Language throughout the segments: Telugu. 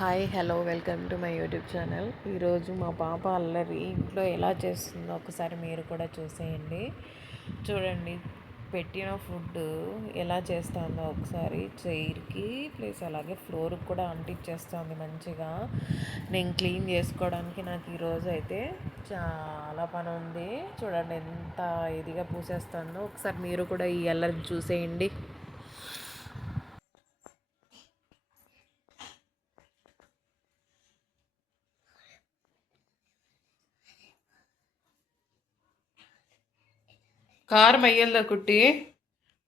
Hi hello welcome to my YouTube channel. ఈరోజు మా పాప అల్లరి ఇంట్లో ఎలా చేస్తుందో ఒకసారి మీరు కూడా చూసేయండి. చూడండి, పెట్టిన ఫుడ్ ఎలా చేస్తుందో ఒకసారి చైర్కి ప్లస్ అలాగే ఫ్లోర్కి కూడా అంటించేస్తుంది మంచిగా. నేను క్లీన్ చేసుకోవడానికి నాకు ఈరోజు అయితే చాలా పని ఉంది. చూడండి ఎంత ఇదిగా పూసేస్తుందో. ఒకసారి మీరు కూడా ఈ అల్లరిని చూసేయండి. కారం అయ్యేదా కుట్టి?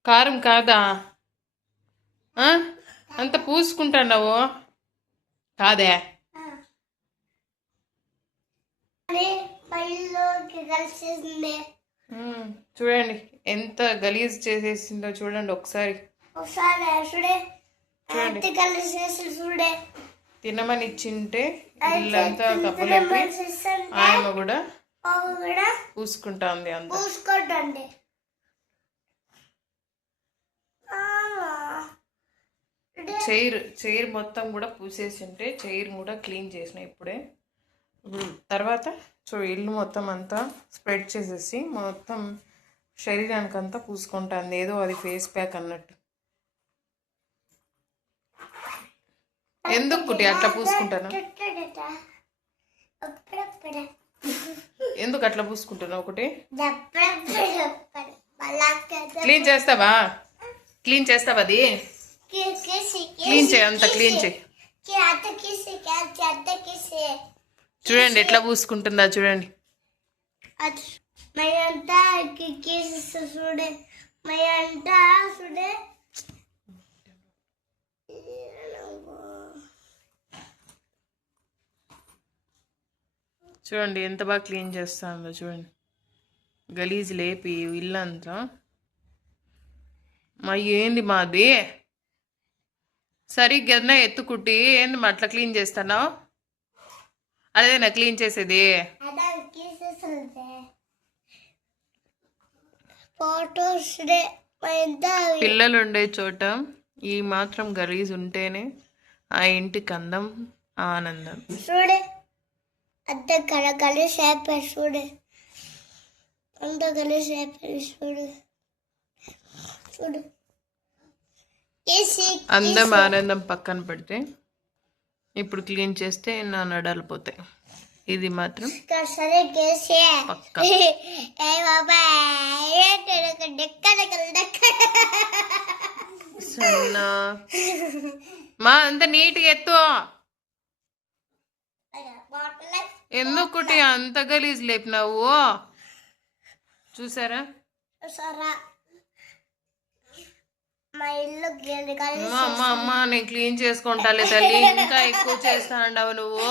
కారం కాదా? అంత పూసుకుంటున్నావు కాదే? చూడండి ఎంత గలీజ్ చేసేసిందో చూడండి ఒకసారి. చూడండి, తినమని ఇచ్చింటే ఇల్లంతా కప్పలేపి ఆయన కూడా పూసుకుంటుంది. అంత చైర్ మొత్తం కూడా పూసేసి ఉంటే చైర్ కూడా క్లీన్ చేసిన ఇప్పుడే. తర్వాత ఇల్లు మొత్తం అంతా స్ప్రెడ్ చేసేసి మొత్తం శరీరానికి అంతా పూసుకుంటుంది, ఏదో అది ఫేస్ ప్యాక్ అన్నట్టు. ఎందుకు కుట్టి అట్లా పూసుకుంటాను? ఎందుకు అట్లా పూసుకుంటున్నావు ఒకటి? క్లీన్ చేస్తావా? క్లీన్ చేస్తావా? అది క్లీన్ చేయి, అంత క్లీన్ చేయి. చూడండి ఎట్లా పూసుకుంటుందా చూడండి. చూడండి ఎంత బాగా క్లీన్ చేస్తుందో చూడండి. గలీజ్ లేపి ఇల్లంతా. మా ఏంది మాది సరిగ్గా ఎత్తుకుట్టి ఏంది మా అట్లా క్లీన్ చేస్తున్నావు? అదేనా క్లీన్ చేసేది? పిల్లలు ఉండే చోట ఈ మాత్రం గలీజ్ ఉంటేనే ఆ ఇంటికి అందం, ఆనందం. చూడే అంత గలీజ్ అయిపోయి చూడే, అంత గలీజ్ అయిపోయి చూడు. చూడు అందం ఆనందం పక్కన పెడితే ఇప్పుడు క్లీన్ చేస్తే నా నడాలు పోతాయి. ఇది మాత్రం మా అంత నీట్గా ఎత్తు. ఎందుకుటి అంత గలీజ్ లేపినావు? చూసారా? అమ్మా నేను క్లీన్ చేసుకుంటాలే తల్లి, ఇంకా ఎక్కువ చేస్తా ఉండవు నువ్వు.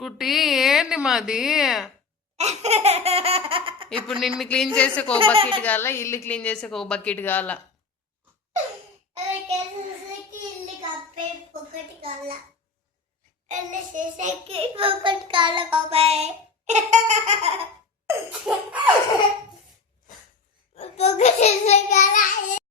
కుట్టి ఏంది మాది? ఇప్పుడు నిన్ను క్లీన్ చేసే ఒక బకెట్ కావాలా, ఇల్లు క్లీన్ చేసే ఒక బకెట్ కావాలా?